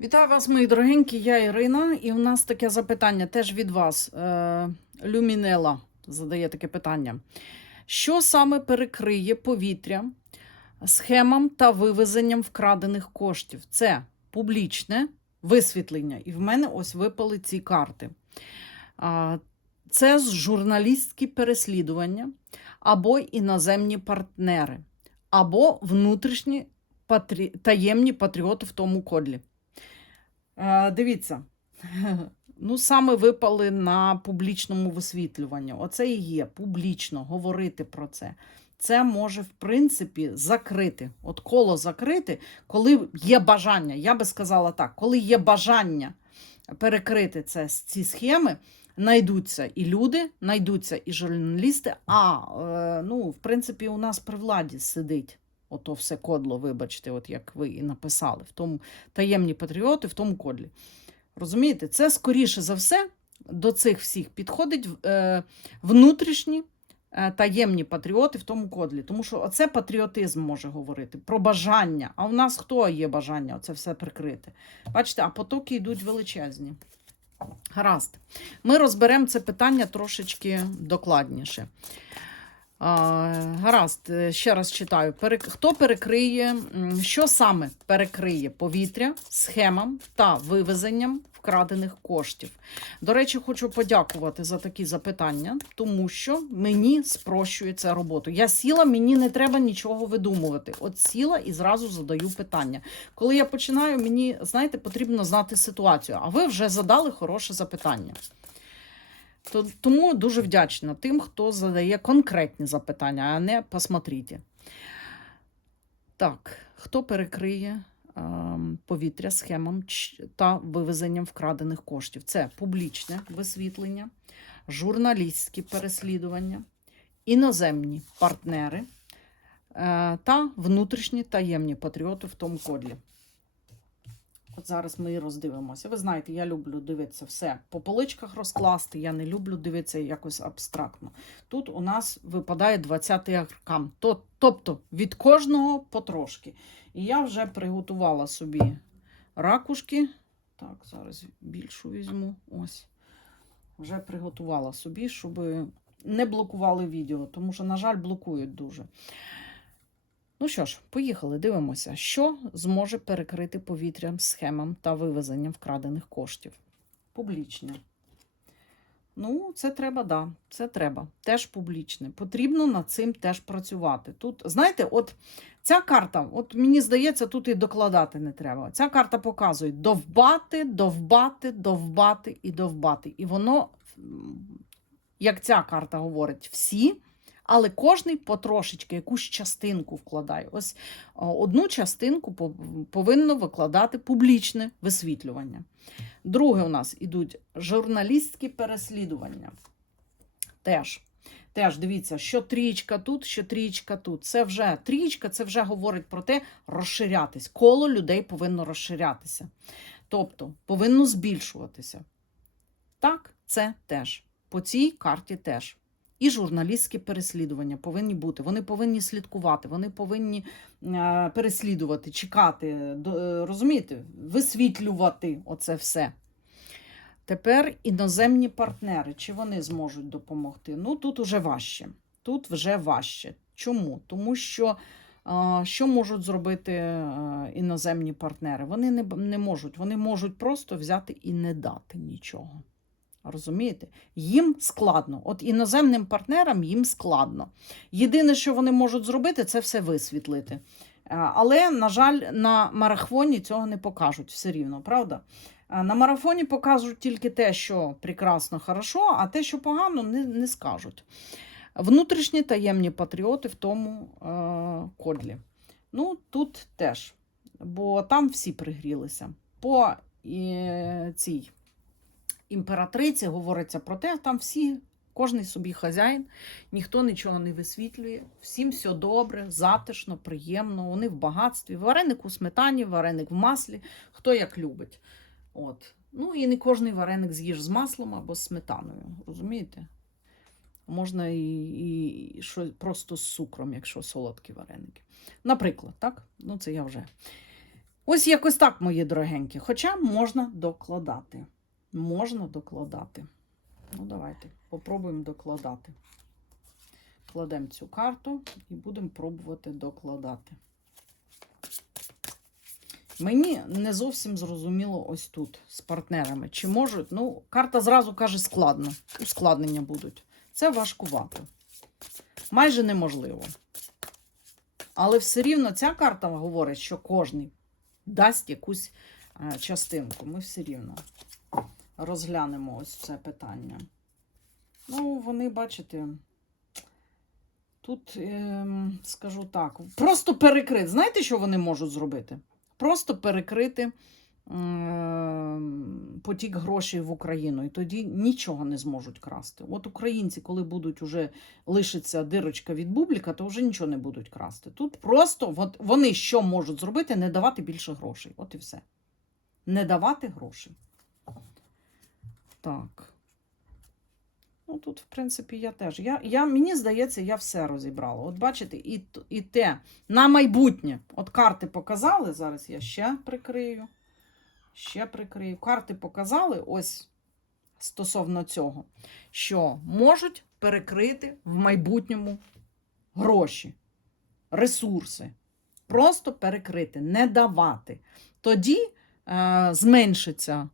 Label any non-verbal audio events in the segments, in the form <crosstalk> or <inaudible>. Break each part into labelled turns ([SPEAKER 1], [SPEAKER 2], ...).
[SPEAKER 1] Вітаю вас, мої дорогенькі, я Ірина, і в нас таке запитання теж від вас. Е, Люмінела задає таке питання. Що саме перекриє повітря схемам та вивезенням вкрадених коштів? Це публічне висвітлення. І в мене ось випали ці карти. Це журналістські переслідування або іноземні партнери, або внутрішні патрі... таємні патріоти в тому кодлі. Е, Дивіться, <laughs> ну саме випали на публічному висвітлюванні. Оце і є публічно говорити про це. Це може, в принципі, закрити. От коло закрити, коли є бажання. Я би сказала так, коли є бажання перекрити це, ці схеми, знайдуться і люди, знайдуться і журналісти. А е, ну, в принципі, у нас при владі сидить. Ото все кодло, вибачте, от як ви і написали, в тому таємні патріоти в тому кодлі. Розумієте, це скоріше за все до цих всіх підходить е, внутрішні е, таємні патріоти в тому кодлі. Тому що оце патріотизм може говорити про бажання. А в нас хто є бажання оце все прикрити? Бачите, а потоки йдуть величезні. Гаразд. Ми розберемо це питання трошечки докладніше. Гаразд, е, ще раз читаю. Хто перекриє, що саме перекриє повітря схемам та вивезенням вкрадених коштів? До речі, хочу подякувати за такі запитання, тому що мені спрощує це роботу. Я сіла, мені не треба нічого видумувати. От сіла і зразу задаю питання. Коли я починаю, мені, знаєте, потрібно знати ситуацію, а ви вже задали хороше запитання. То- Тому дуже вдячна тим, хто задає конкретні запитання, а не посмотрите. Так, хто перекриє ем, повітря схемам та вивезенням вкрадених коштів? Це публічне висвітлення, журналістські переслідування, іноземні партнери е, та внутрішні таємні патріоти в тому кодлі. От зараз ми і роздивимося. Ви знаєте, я люблю дивитися все по поличках розкласти. Я не люблю дивитися якось абстрактно. Тут у нас випадає 20-й аркан. Тобто від кожного потрошки. І я вже приготувала собі ракушки. Так, зараз більшу візьму. Ось. Вже приготувала собі, щоб не блокували відео, тому що, на жаль, блокують дуже. Ну що ж, поїхали, дивимося, що зможе перекрити повітрям схемам та вивезенням вкрадених коштів. Публічне. Ну, це треба, да, це треба. Теж публічне. Потрібно над цим теж працювати. Тут, знаєте, от ця карта, от мені здається, тут і докладати не треба. Ця карта показує довбати, довбати, довбати і довбати. І воно, як ця карта говорить, всі але кожний потрошечки якусь частинку вкладає. Ось одну частинку повинно викладати публічне висвітлювання. Друге, у нас ідуть журналістські переслідування. Теж. Теж дивіться, що трічка тут, що трічка тут. Це вже трічка, це вже говорить про те, розширятись. Коло людей повинно розширятися. Тобто повинно збільшуватися. Так, це теж. По цій карті теж. І журналістські переслідування повинні бути. Вони повинні слідкувати, вони повинні е, переслідувати, чекати, е, розумієте, висвітлювати оце все. Тепер іноземні партнери, чи вони зможуть допомогти? Ну, тут уже важче. Тут вже важче. Чому? Тому що е, що можуть зробити іноземні партнери? Вони не, не можуть. Вони можуть просто взяти і не дати нічого. Розумієте? Їм складно. От іноземним партнерам їм складно. Єдине, що вони можуть зробити, це все висвітлити. Е, Але, на жаль, на марафоні цього не покажуть все рівно, правда? Е, На марафоні покажуть тільки те, що прекрасно, хорошо, а те, що погано, не, не скажуть. Внутрішні таємні патріоти в тому е, кодлі. Ну, тут теж, бо там всі пригрілися. По е, цій імператриці говориться про те, там всі, кожний собі хазяїн, ніхто нічого не висвітлює, всім все добре, затишно, приємно, вони в багатстві. Вареник у сметані, вареник в маслі, хто як любить. От. Ну і не кожний вареник з'їж з маслом або з сметаною, розумієте? Можна і, і, що, просто з цукром, якщо солодкі вареники. Наприклад, так? Ну, це я вже Ось якось так, мої дорогенькі. Хоча можна докладати. Можна докладати. Ну, давайте попробуємо докладати. Кладемо цю карту і будемо пробувати докладати. Мені не зовсім зрозуміло ось тут з партнерами. Чи можуть. Ну, карта зразу каже складно. Ускладнення будуть. Це важкувато. Майже неможливо. Але все рівно ця карта говорить, що кожний дасть якусь е, частинку. Ми все рівно розглянемо ось це питання. Ну, вони, бачите, тут, ем, скажу так, просто перекрити. Знаєте, що вони можуть зробити? Просто перекрити ем, потік грошей в Україну. І тоді нічого не зможуть красти. От українці, коли будуть уже лишиться дирочка від бубліка, то вже нічого не будуть красти. Тут просто от вони що можуть зробити? Не давати більше грошей. От і все. Не давати грошей. Так. Ну, тут, в принципі, я теж. Я, я, мені здається, я все розібрала. От бачите, і, і те на майбутнє. От карти показали. Зараз я ще прикрию. Ще прикрию. Карти показали ось стосовно цього, що можуть перекрити в майбутньому гроші, ресурси. Просто перекрити, не давати. Тоді е, зменшиться.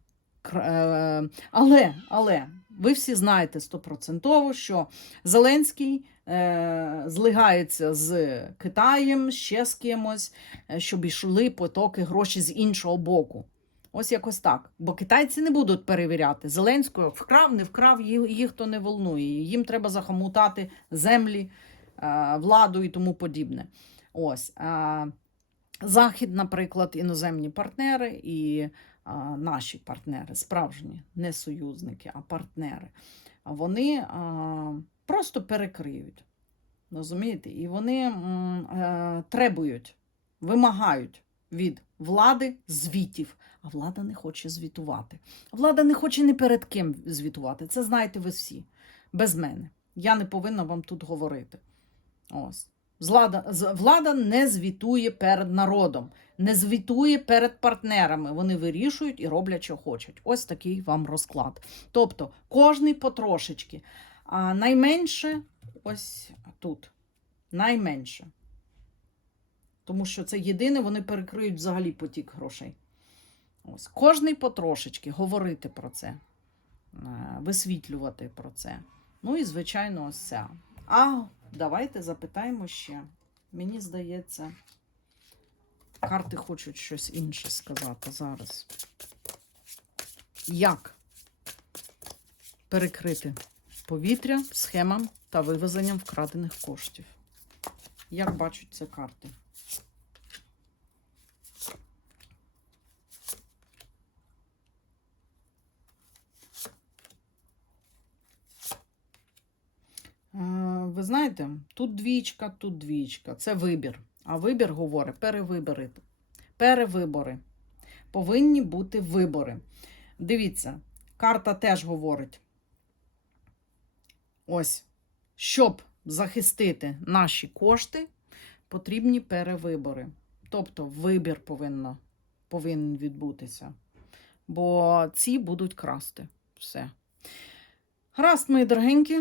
[SPEAKER 1] Е, але, але ви всі знаєте стопроцентово, що Зеленський е, злигається з Китаєм, ще з кимось, е, щоб йшли потоки гроші з іншого боку. Ось якось так. Бо китайці не будуть перевіряти. Зеленського вкрав, не вкрав, їх то не волнує. Їм треба захомутати землі, е, владу і тому подібне. Ось. Захід, наприклад, іноземні партнери і наші партнери, справжні, не союзники, а партнери. Вони просто перекриють. Розумієте? І вони е, требують, вимагають від влади звітів. А влада не хоче звітувати. Влада не хоче ні перед ким звітувати. Це знаєте ви всі. Без мене. Я не повинна вам тут говорити. Ось. Влада, влада не звітує перед народом, не звітує перед партнерами. Вони вирішують і роблять, що хочуть. Ось такий вам розклад. Тобто, кожний потрошечки. А найменше ось тут. Найменше. Тому що це єдине, вони перекриють взагалі потік грошей. Ось. Кожний потрошечки говорити про це, е, висвітлювати про це. Ну і, звичайно, ось ця. А давайте запитаємо ще. Мені здається, карти хочуть щось інше сказати зараз. Як перекрити повітря схемам та вивезенням вкрадених коштів? Як бачать це карти? Ви знаєте, тут двічка, тут двічка. Це вибір. А вибір говорить перевибори. Перевибори. Повинні бути вибори. Дивіться, карта теж говорить. Ось, щоб захистити наші кошти, потрібні перевибори. Тобто вибір повинно, повинен відбутися. Бо ці будуть красти. Все. Гаразд, мої дорогенькі.